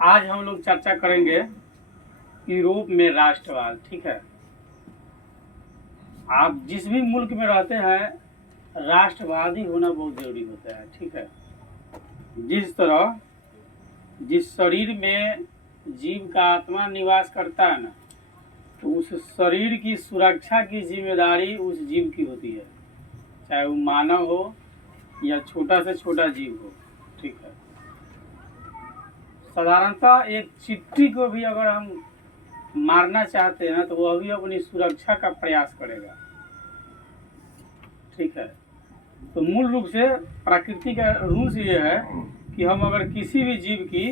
आज हम लोग चर्चा करेंगे यूरोप में राष्ट्रवाद। ठीक है, आप जिस भी मुल्क में रहते हैं राष्ट्रवादी होना बहुत जरूरी होता है। ठीक है, जिस शरीर में जीव का आत्मा निवास करता है ना, तो उस शरीर की सुरक्षा की जिम्मेदारी उस जीव की होती है, चाहे वो मानव हो या छोटा से छोटा जीव हो। ठीक है, साधारणतः एक चींटी को भी अगर हम मारना चाहते हैं तो वह भी अपनी सुरक्षा का प्रयास करेगा। ठीक है, तो मूल रूप से प्रकृति का रूल्स ये है कि हम अगर किसी भी जीव की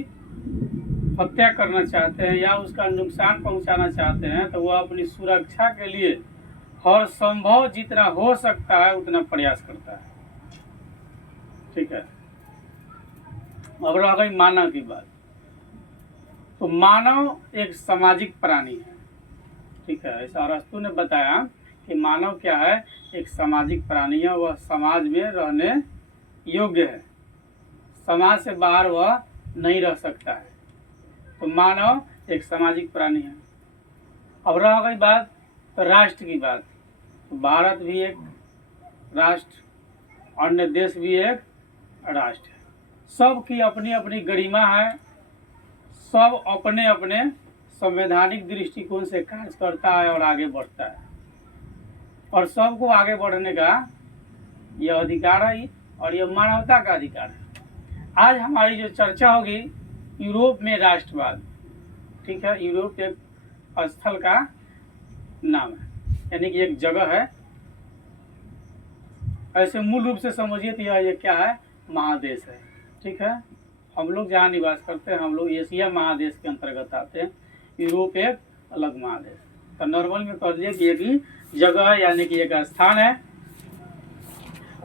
हत्या करना चाहते हैं या उसका नुकसान पहुंचाना चाहते हैं तो वह अपनी सुरक्षा के लिए हर संभव जितना हो सकता है उतना प्रयास करता है। ठीक है, अब रह गई मानव की बात, तो मानव एक सामाजिक प्राणी है। ठीक है, ऐसा अरस्तु ने बताया कि मानव क्या है, एक सामाजिक प्राणी है, वह समाज में रहने योग्य है, समाज से बाहर वह नहीं रह सकता है। तो मानव एक सामाजिक प्राणी है। अब रह गई बात तो राष्ट्र की बात, तो भारत भी एक राष्ट्र, अन्य देश भी एक राष्ट्र है। सबकी अपनी अपनी गरिमा है, सब अपने अपने संवैधानिक दृष्टिकोण से कार्य करता है और आगे बढ़ता है, और सबको आगे बढ़ने का यह अधिकार है और यह मानवता का अधिकार है। आज हमारी जो चर्चा होगी यूरोप में राष्ट्रवाद। ठीक है, यूरोप एक स्थल का नाम है, यानी कि एक जगह है। ऐसे मूल रूप से समझिए तो यह क्या है, महादेश है। ठीक है, हम लोग जहाँ निवास करते हैं हम लोग एशिया महादेश के अंतर्गत आते हैं, यूरोप एक अलग महादेश। तो नॉर्मल में कह दिए कि एक ही जगह है, यानी कि एक स्थान है।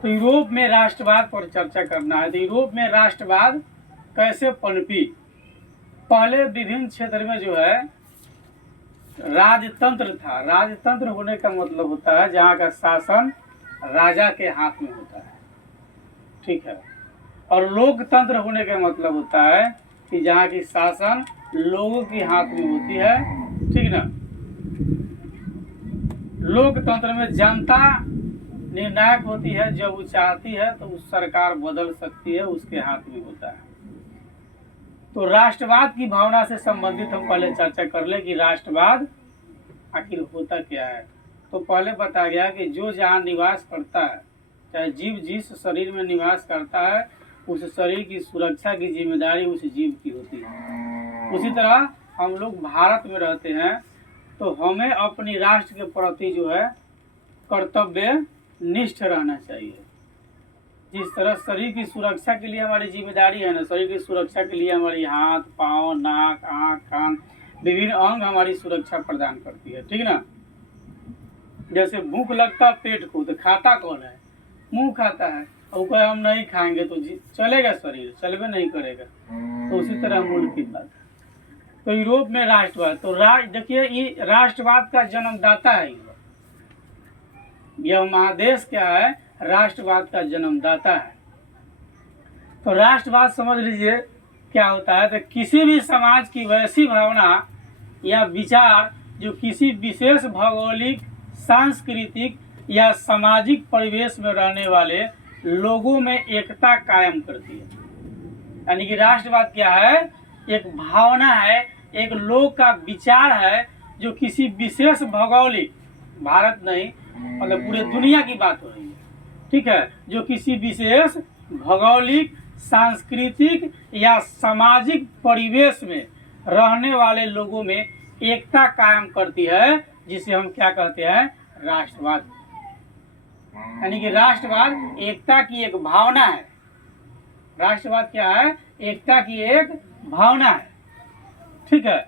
तो यूरोप में राष्ट्रवाद पर चर्चा करना है। तो यूरोप में राष्ट्रवाद कैसे पनपी? पहले विभिन्न क्षेत्र में जो है राजतंत्र था। राजतंत्र होने का मतलब होता है जहाँ का शासन राजा के हाथ में होता है। ठीक है, और लोकतंत्र होने का मतलब होता है कि जहाँ की शासन लोगों के हाथ में होती है। ठीक ना, लोकतंत्र में जनता निर्णायक होती है, जब वो चाहती है तो उस सरकार बदल सकती है, उसके हाथ में होता है। तो राष्ट्रवाद की भावना से संबंधित हम पहले चर्चा कर ले कि राष्ट्रवाद आखिर होता क्या है। तो पहले बताया गया कि जो जहाँ निवास करता है, चाहे जीव जिस शरीर में निवास करता है, उस शरीर की सुरक्षा की जिम्मेदारी उस जीव की होती है। उसी तरह हम लोग भारत में रहते हैं तो हमें अपनी राष्ट्र के प्रति जो है कर्तव्य निष्ठ रहना चाहिए। जिस तरह शरीर की सुरक्षा के लिए हमारी जिम्मेदारी है ना, शरीर की सुरक्षा के लिए हमारी हाथ, पाँव, नाक, आँख, कान, विभिन्न अंग हमारी सुरक्षा प्रदान करती है। ठीक ना, जैसे भूख लगता पेट को तो खाता कौन है? मुंह खाता है। और कहे हम नहीं खाएंगे तो चलेगा, शरीर चलबे नहीं करेगा। तो उसी तरह मूल की बात। तो यूरोप में राष्ट्रवाद, तो देखिए ये राष्ट्रवाद का जन्मदाता है। यह महादेश क्या है, राष्ट्रवाद का जन्मदाता है। तो राष्ट्रवाद समझ लीजिए क्या होता है, तो किसी भी समाज की वैसी भावना या विचार जो किसी विशेष भौगोलिक, सांस्कृतिक या सामाजिक परिवेश में रहने वाले लोगों में एकता कायम करती है। यानी कि राष्ट्रवाद क्या है, एक भावना है, एक लोग का विचार है जो किसी विशेष भौगोलिक, भारत नहीं मतलब पूरे दुनिया की बात हो रही है। ठीक है, जो किसी विशेष भौगोलिक, सांस्कृतिक या सामाजिक परिवेश में रहने वाले लोगों में एकता कायम करती है, जिसे हम क्या कहते हैं, राष्ट्रवाद। यानी कि राष्ट्रवाद एकता की एक भावना है। राष्ट्रवाद क्या है, एकता की एक भावना है। ठीक है,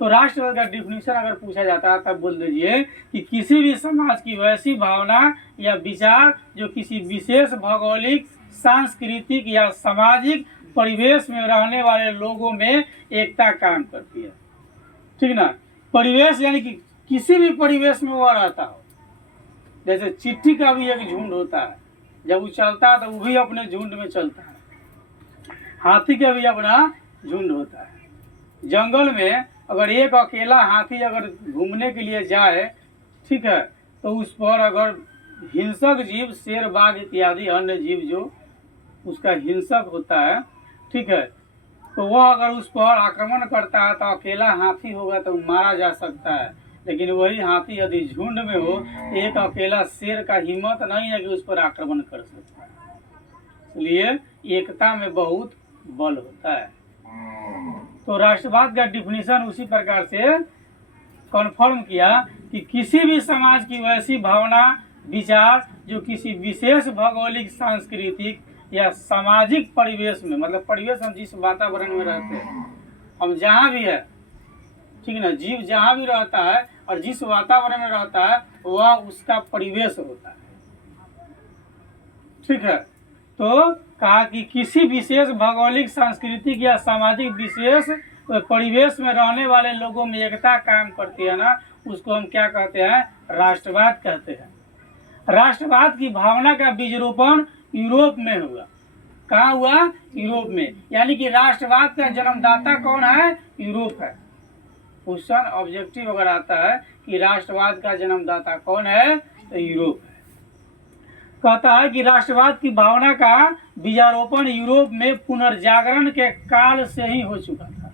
तो राष्ट्रवाद का डिफिनीशन अगर पूछा जाता है तब बोल दीजिए कि किसी भी समाज की वैसी भावना या विचार जो किसी विशेष भौगोलिक, सांस्कृतिक या सामाजिक परिवेश में रहने वाले लोगों में एकता कायम करती है। ठीक ना, परिवेश यानी कि किसी भी परिवेश में वह रहता हो। जैसे चिट्ठी का भी एक झुंड होता है, जब वो चलता है तो वो भी अपने झुंड में चलता है। हाथी का भी अपना झुंड होता है। जंगल में अगर एक अकेला हाथी अगर घूमने के लिए जाए, ठीक है, तो उस पर अगर हिंसक जीव, शेर, बाघ इत्यादि अन्य जीव जो उसका हिंसक होता है, ठीक है, तो वह अगर उस पर आक्रमण करता है तो अकेला हाथी होगा तो मारा जा सकता है। लेकिन वही हाथी यदि झुंड में हो, एक अकेला शेर का हिम्मत नहीं है कि उस पर आक्रमण कर सकता है। इसलिए एकता में बहुत बल होता है। तो राष्ट्रवाद का डिफिनीशन उसी प्रकार से कन्फर्म किया कि किसी भी समाज की वैसी भावना, विचार जो किसी विशेष भौगोलिक, सांस्कृतिक या सामाजिक परिवेश में, मतलब परिवेश हम जिस वातावरण में रहते हैं, हम जहाँ भी है, ठीक है ना, जीव जहाँ भी रहता है और जिस वातावरण में रहता है वह उसका परिवेश होता है, ठीक है। तो कहा कि किसी विशेष भौगोलिक, सांस्कृतिक या सामाजिक विशेष परिवेश में रहने वाले लोगों में एकता कायम करती है ना, उसको हम क्या कहते हैं? राष्ट्रवाद कहते हैं। राष्ट्रवाद की भावना का बीजरोपण यूरोप में हुआ। कहाँ हुआ? यूरोप में। यानी कि राष्ट्रवाद का जन्मदाता कौन है? यूरोप है। क्वेश्चन ऑब्जेक्टिव अगर आता है कि राष्ट्रवाद का जन्मदाता कौन है, तो यूरोप है। कहता है कि राष्ट्रवाद की भावना का बीजारोपण यूरोप में पुनर्जागरण के काल से ही हो चुका था।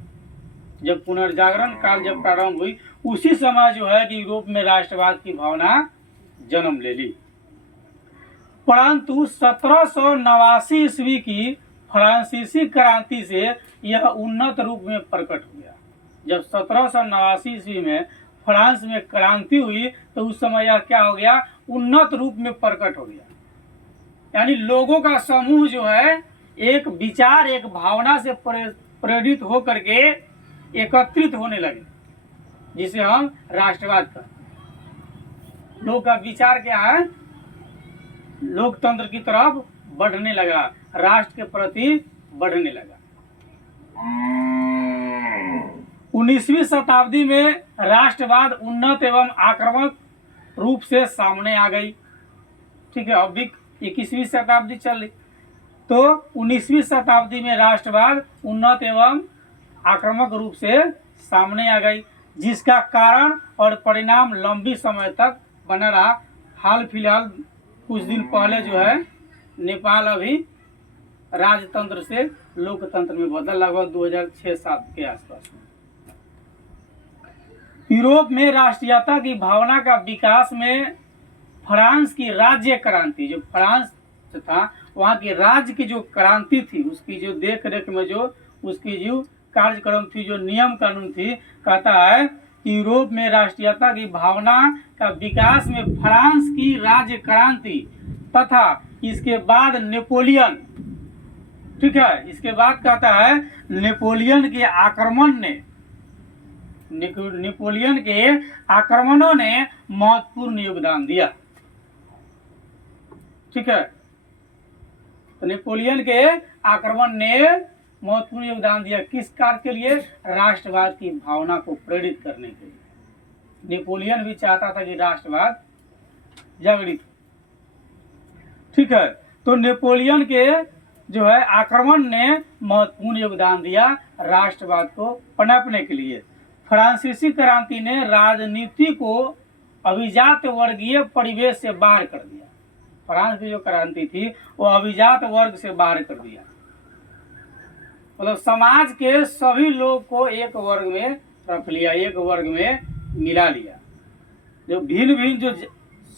जब पुनर्जागरण काल जब प्रारंभ हुई, उसी समय जो है कि यूरोप में राष्ट्रवाद की भावना जन्म ले ली। परंतु 1789 ईस्वी की फ्रांसीसी क्रांति से यह उन्नत रूप में प्रकट हो गया। जब 1789 ईस्वी में फ्रांस में क्रांति हुई तो उस समय यह क्या हो गया? उन्नत रूप में प्रकट हो गया। यानी लोगों का समूह जो है एक विचार, एक भावना से प्रेरित होकर के एकत्रित होने लगे, जिसे हम राष्ट्रवाद कहते हैं। लोग का विचार क्या है? लोकतंत्र की तरफ बढ़ने लगा, राष्ट्र के प्रति बढ़ने लगा। 19वीं शताब्दी में राष्ट्रवाद उन्नत एवं आक्रामक रूप से सामने आ गई। ठीक है, अभी 21वीं शताब्दी चल रही, तो 19वीं शताब्दी में राष्ट्रवाद उन्नत एवं आक्रामक रूप से सामने आ गई, जिसका कारण और परिणाम लंबी समय तक बना रहा। हाल फिलहाल कुछ दिन पहले जो है नेपाल अभी राजतंत्र से लोकतंत्र में बदला, लगभग 2006-07 के आसपास में। यूरोप में राष्ट्रीयता की भावना का विकास में फ्रांस की राज्य क्रांति, जो फ्रांस था वहाँ की राज्य की जो क्रांति थी, उसकी जो देख रेख में जो उसकी जो कार्यक्रम थी, जो नियम कानून थी, कहता है कि यूरोप में राष्ट्रीयता की भावना का विकास में फ्रांस की राज्य क्रांति तथा इसके बाद नेपोलियन, ठीक है, इसके बाद कहता है नेपोलियन के आक्रमण ने, नेपोलियन के आक्रमणों ने महत्वपूर्ण योगदान दिया। ठीक है, तो नेपोलियन के आक्रमण ने महत्वपूर्ण योगदान दिया। किस कार्य के लिए? राष्ट्रवाद की भावना को प्रेरित करने के लिए। नेपोलियन भी चाहता था कि राष्ट्रवाद जागृत। ठीक है, तो नेपोलियन के जो है आक्रमण ने महत्वपूर्ण योगदान दिया राष्ट्रवाद को पनपने के लिए। फ्रांसीसी क्रांति ने राजनीति को अभिजात वर्गीय परिवेश से बाहर कर दिया। फ्रांस की जो क्रांति थी वो अभिजात वर्ग से बाहर कर दिया, मतलब समाज के सभी लोग को एक वर्ग में रख लिया, एक वर्ग में मिला लिया। जो भिन्न भिन्न जो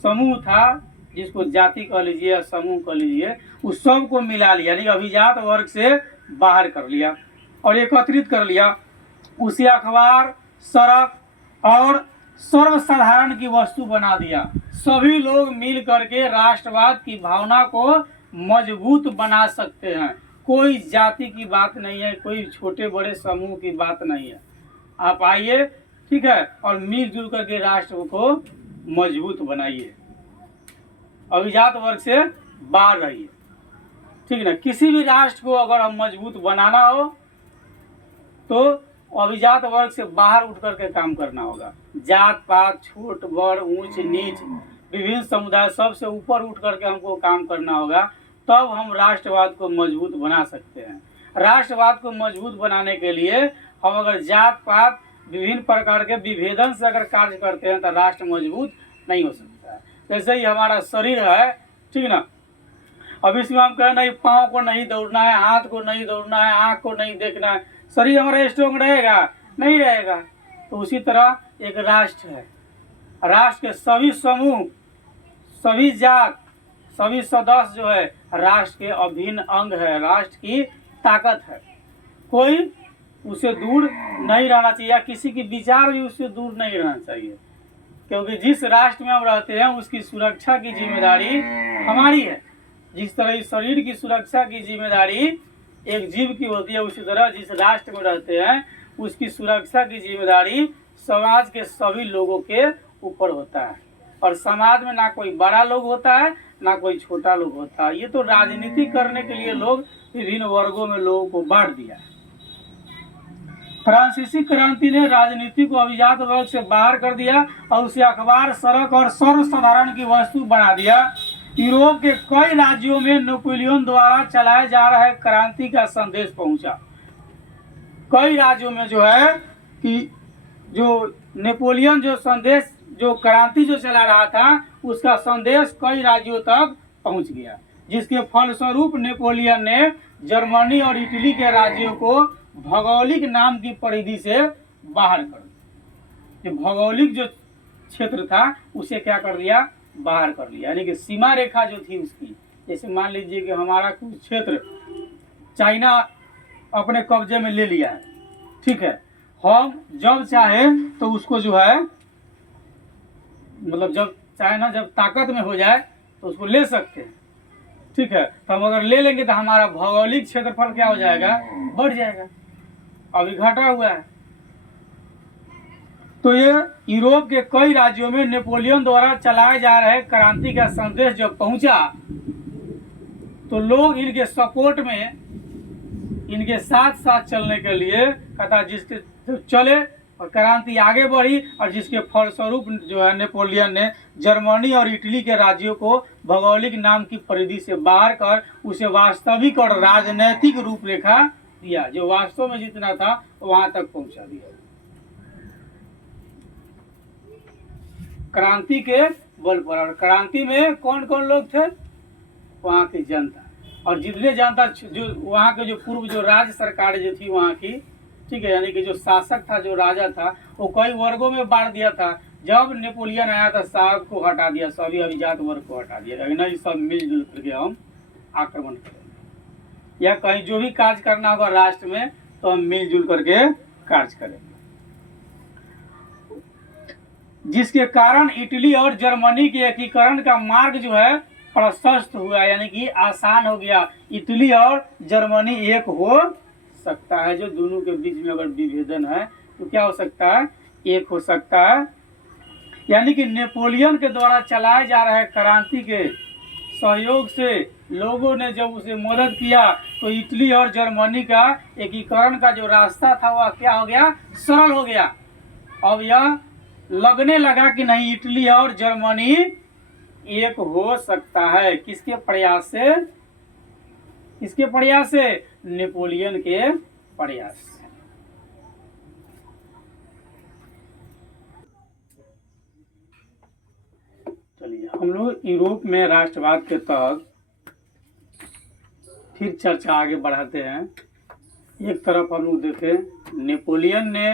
समूह था, जिसको जाति कह लीजिए या समूह कह लीजिए, उस सब को मिला लिया, यानी अभिजात वर्ग से बाहर कर लिया और एकत्रित कर लिया। उसे अखबार, सड़क और सर्वसाधारण की वस्तु बना दिया। सभी लोग मिल करके राष्ट्रवाद की भावना को मजबूत बना सकते हैं। कोई जाति की बात नहीं है, कोई छोटे बड़े समूह की बात नहीं है। आप आइए, ठीक है, और मिलजुल करके राष्ट्र को मजबूत बनाइए, अभिजात वर्ग से बाहर रहिए। ठीक है ना। किसी भी राष्ट्र को अगर हम मजबूत बनाना हो तो अभिजात वर्ग से बाहर उठ करके काम करना होगा। जात पात, छोट बड़, ऊंच नीच, विभिन्न समुदाय, सबसे ऊपर उठ करके हमको काम करना होगा, तब हम राष्ट्रवाद को मजबूत बना सकते हैं। राष्ट्रवाद को मजबूत बनाने के लिए हम अगर जात पात विभिन्न प्रकार के विभेदन से अगर कार्य करते हैं तो राष्ट्र मजबूत नहीं हो सकता है। जैसे ही हमारा शरीर है, ठीक ना, अब इसमें हम कहें नहीं पाँव को नहीं दौड़ना है, हाथ को नहीं दौड़ना है, आँख को नहीं देखना है, शरीर हमारा स्ट्रॉन्ग रहेगा? नहीं रहेगा। तो उसी तरह एक राष्ट्र है, राष्ट्र के सभी समूह, सभी जात, सभी सदस्य जो है राष्ट्र के अभिन्न अंग है, राष्ट्र की ताकत है। कोई उससे दूर नहीं रहना चाहिए, या किसी की विचार भी उससे दूर नहीं रहना चाहिए, क्योंकि जिस राष्ट्र में हम रहते हैं उसकी सुरक्षा की जिम्मेदारी हमारी है। जिस तरह इस शरीर की सुरक्षा की जिम्मेदारी एक जीव की होती है, उसी तरह जिस राष्ट्र में रहते हैं उसकी सुरक्षा की जिम्मेदारी समाज के सभी लोगों के ऊपर होता है। और समाज में ना कोई बड़ा लोग होता है ना कोई छोटा लोग होता है। ये तो राजनीति करने के लिए लोग विभिन्न वर्गों में लोगों को बांट दिया है। फ्रांसीसी क्रांति ने राजनीति को अभिजात वर्ग से बाहर कर दिया और उसे अखबार, सड़क और सर्वसाधारण की वस्तु बना दिया। यूरोप के कई राज्यों में नेपोलियन द्वारा चलाए जा रहे क्रांति का संदेश पहुंचा। कई राज्यों में जो है कि जो नेपोलियन जो संदेश, जो क्रांति जो चला रहा था उसका संदेश कई राज्यों तक पहुंच गया, जिसके फलस्वरूप नेपोलियन ने जर्मनी और इटली के राज्यों को भौगोलिक नाम की परिधि से बाहर कर दिया। जो भौगोलिक जो क्षेत्र था उसे क्या कर दिया? बाहर कर लिया। यानी कि सीमा रेखा जो थी उसकी, जैसे मान लीजिए कि हमारा कुछ क्षेत्र चाइना अपने कब्जे में ले लिया है, ठीक है, हम जब चाहे तो उसको जो है, मतलब जब चाइना जब ताकत में हो जाए तो उसको ले सकते हैं, ठीक है। तो हम अगर ले लेंगे तो हमारा भौगोलिक क्षेत्रफल क्या हो जाएगा? बढ़ जाएगा। अभी घटा हुआ है। तो ये यूरोप के कई राज्यों में नेपोलियन द्वारा चलाए जा रहे क्रांति का संदेश जब पहुंचा तो लोग इनके सपोर्ट में, इनके साथ साथ चलने के लिए कहता, जिसके चले और क्रांति आगे बढ़ी, और जिसके फलस्वरूप जो है नेपोलियन ने जर्मनी और इटली के राज्यों को भौगोलिक नाम की परिधि से बाहर कर उसे वास्तविक और राजनैतिक रूपरेखा दिया। जो वास्तव में जितना था वहां तक पहुंचा दिया क्रांति के बल पर। और क्रांति में कौन कौन लोग थे? वहाँ की जनता, और जितने जनता जो वहाँ के जो पूर्व जो राज्य सरकार जो थी वहाँ की, ठीक है, यानी कि जो शासक था, जो राजा था, वो कई वर्गों में बांट दिया था। जब नेपोलियन आया था साहब को हटा दिया, सभी अभिजात वर्ग को हटा दिया, लेकिन नहीं सब मिलजुल करके हम आक्रमण करेंगे, या कहीं जो भी कार्य करना होगा राष्ट्र में तो हम मिलजुल करके कार्य करेंगे। जिसके कारण इटली और जर्मनी के एकीकरण का मार्ग जो है प्रशस्त हुआ, यानी कि आसान हो गया। इटली और जर्मनी एक हो सकता है। जो दोनों के बीच में अगर विभेदन है तो क्या हो सकता है? एक हो सकता है। यानी कि नेपोलियन के द्वारा चलाए जा रहे क्रांति के सहयोग से लोगों ने जब उसे मदद किया तो इटली और जर्मनी का एकीकरण का जो रास्ता था वह क्या हो गया? सरल हो गया। अब यह लगने लगा कि नहीं, इटली और जर्मनी एक हो सकता है। किसके प्रयास से? किसके प्रयास से? नेपोलियन के प्रयास से। चलिए हम लोग यूरोप में राष्ट्रवाद के तहत फिर चर्चा आगे बढ़ाते हैं। एक तरफ हम लोग देखें, नेपोलियन ने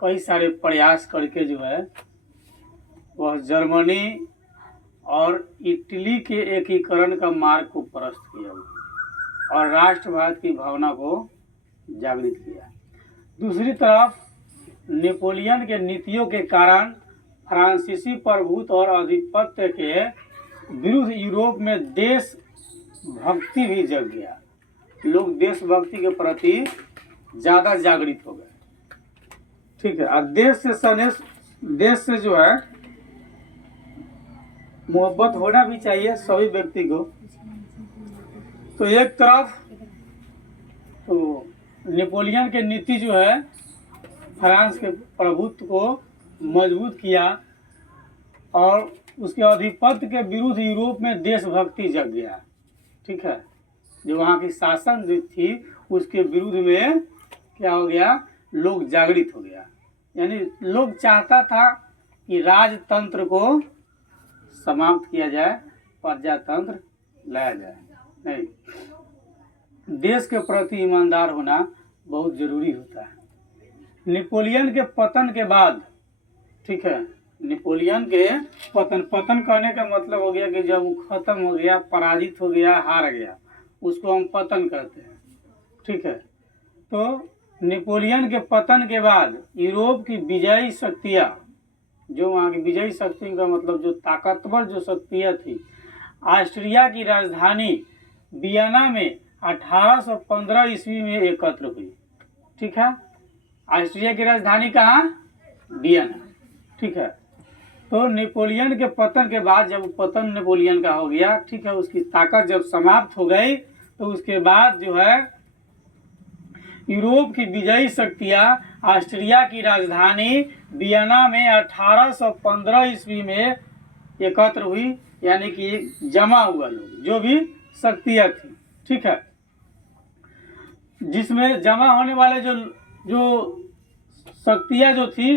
कई सारे प्रयास करके जो है वह जर्मनी और इटली के एकीकरण का मार्ग को प्रशस्त किया और राष्ट्रवाद की भावना को जागृत किया। दूसरी तरफ नेपोलियन के नीतियों के कारण फ्रांसीसी प्रभुत्व और आधिपत्य के विरुद्ध यूरोप में देशभक्ति भी जग गया। लोग देशभक्ति के प्रति ज़्यादा जागृत हो गए, ठीक है। और देश से जो है मोहब्बत होना भी चाहिए सभी व्यक्ति को। तो एक तरफ तो नेपोलियन के नीति जो है फ्रांस के प्रभुत्व को मजबूत किया और उसके आधिपत्य के विरुद्ध यूरोप में देशभक्ति जग गया, ठीक है। जो वहाँ की शासन जो थी उसके विरुद्ध में क्या हो गया? लोग जागृत हो गया। यानी लोग चाहता था कि राजतंत्र को समाप्त किया जाए, प्रजातंत्र लाया जाए। नहीं, देश के प्रति ईमानदार होना बहुत जरूरी होता है। नेपोलियन के पतन के बाद, ठीक है, नेपोलियन के पतन करने का मतलब हो गया कि जब वो खत्म हो गया, पराजित हो गया, हार गया, उसको हम पतन कहते हैं। ठीक है, तो नेपोलियन के पतन के बाद यूरोप की विजयी शक्तियाँ, जो वहाँ की विजयी शक्ति का मतलब जो ताकतवर जो शक्तियाँ थी, ऑस्ट्रिया की राजधानी वियना में 1815 ईस्वी में एकत्र हुई। ठीक है, ऑस्ट्रिया की राजधानी कहाँ? वियना। ठीक है, तो नेपोलियन के पतन के बाद जब पतन नेपोलियन का हो गया, ठीक है, उसकी ताकत जब समाप्त हो गई, तो उसके बाद जो है यूरोप की विजयी शक्तियाँ ऑस्ट्रिया की राजधानी वियना में 1815 ईस्वी में एकत्र हुई, यानी कि जमा हुआ लोग, जो भी शक्तियाँ थी। ठीक है, जिसमें जमा होने वाले जो शक्तियाँ जो थी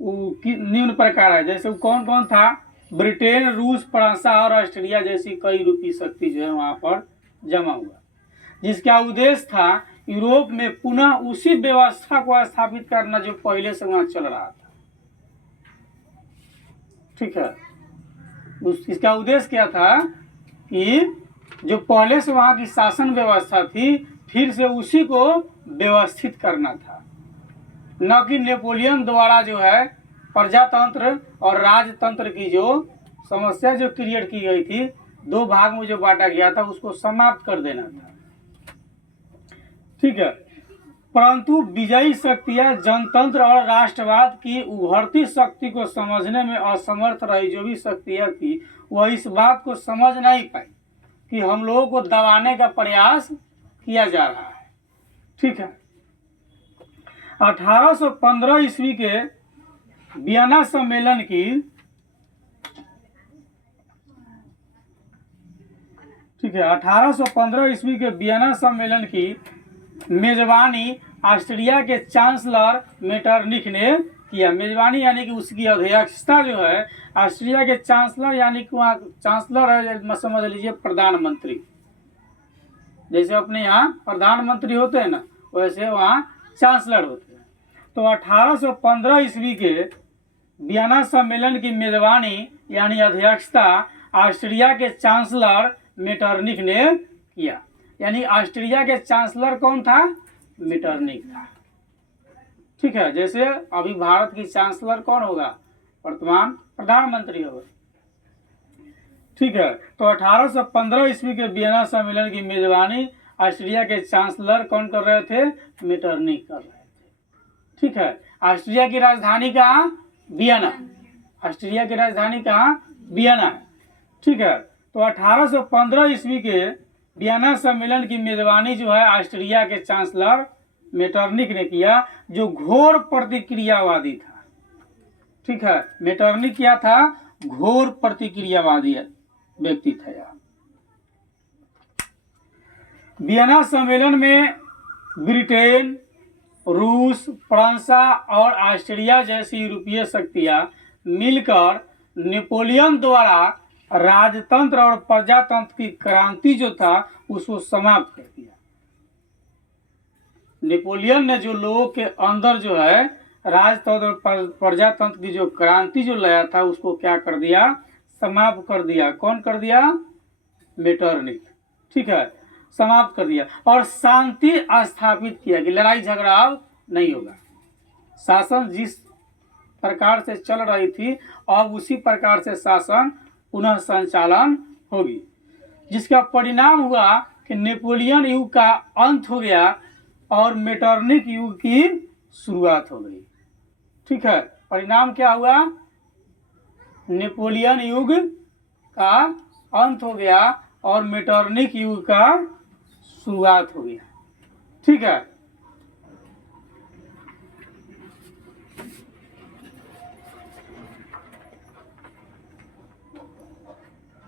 वो निम्न प्रकार है। जैसे कौन कौन था? ब्रिटेन, रूस, फ्रांस और ऑस्ट्रिया जैसी कई रूपी शक्ति जो है वहाँ पर जमा हुआ, जिसका उद्देश्य था यूरोप में पुनः उसी व्यवस्था को स्थापित करना जो पहले से वहाँ चल रहा था। ठीक है, इसका उद्देश्य क्या था कि जो पहले से वहाँ की शासन व्यवस्था थी, फिर से उसी को व्यवस्थित करना था, न कि नेपोलियन द्वारा जो है प्रजातंत्र और राजतंत्र की जो समस्या जो क्रिएट की गई थी, दो भाग में जो बांटा गया था, उसको समाप्त कर देना था। ठीक है, परंतु विजयी शक्तियां जनतंत्र और राष्ट्रवाद की उभरती शक्ति को समझने में असमर्थ रही। जो भी शक्तियां थी वह इस बात को समझ नहीं पाई कि हम लोगों को दबाने का प्रयास किया जा रहा है। ठीक है, 1815 ईस्वी के वियना सम्मेलन की ठीक है 1815 ईस्वी के वियना सम्मेलन की मेजबानी ऑस्ट्रिया के चांसलर मेटरनिख ने किया। मेजबानी यानी कि उसकी अध्यक्षता जो है ऑस्ट्रिया के चांसलर, यानी कि वहाँ चांसलर है, समझ लीजिए प्रधानमंत्री। जैसे अपने यहाँ प्रधानमंत्री होते हैं ना, वैसे वहाँ चांसलर होते हैं। तो 1815 ईस्वी के वियना सम्मेलन की मेजबानी यानी अध्यक्षता ऑस्ट्रिया के चांसलर मेटरनिख ने किया। यानी ऑस्ट्रिया के चांसलर कौन था? मेटरनिख था। ठीक है, जैसे अभी भारत की चांसलर कौन होगा? वर्तमान प्रधानमंत्री होगा। ठीक है, तो 1815 ईस्वी के वियना सम्मेलन की मेजबानी ऑस्ट्रिया के चांसलर कौन कर रहे थे? मेटरनिख कर रहे थे। ठीक है, ऑस्ट्रिया की राजधानी कहाँ? वियना। ऑस्ट्रिया की राजधानी कहाँ? वियना है। ठीक है, तो 1815 ईस्वी के वियना सम्मेलन की मेजबानी जो है ऑस्ट्रिया के चांसलर मेटरनिख ने किया, जो घोर प्रतिक्रियावादी था। ठीक है, मेटरनिख क्या था? घोर प्रतिक्रियावादी व्यक्ति था यार। वियना सम्मेलन में ब्रिटेन, रूस, फ्रांस और ऑस्ट्रिया जैसी यूरोपीय शक्तियां मिलकर नेपोलियन द्वारा राजतंत्र और प्रजातंत्र की क्रांति जो था उसको समाप्त कर दिया। नेपोलियन ने जो लोगों के अंदर जो है राजतंत्र और प्रजातंत्र की जो क्रांति जो लाया था उसको क्या कर दिया? समाप्त कर दिया। कौन कर दिया? मेटरनिख। ठीक है, समाप्त कर दिया और शांति स्थापित किया कि लड़ाई झगड़ा अब नहीं होगा। शासन जिस प्रकार से चल रही थी अब उसी प्रकार से शासन पुनः संचालन होगी, जिसका परिणाम हुआ कि नेपोलियन युग का अंत हो गया और मेटरनिख युग की शुरुआत हो गई। ठीक है, परिणाम क्या हुआ? नेपोलियन युग का अंत हो गया और मेटरनिख युग का शुरुआत हो गया। ठीक है,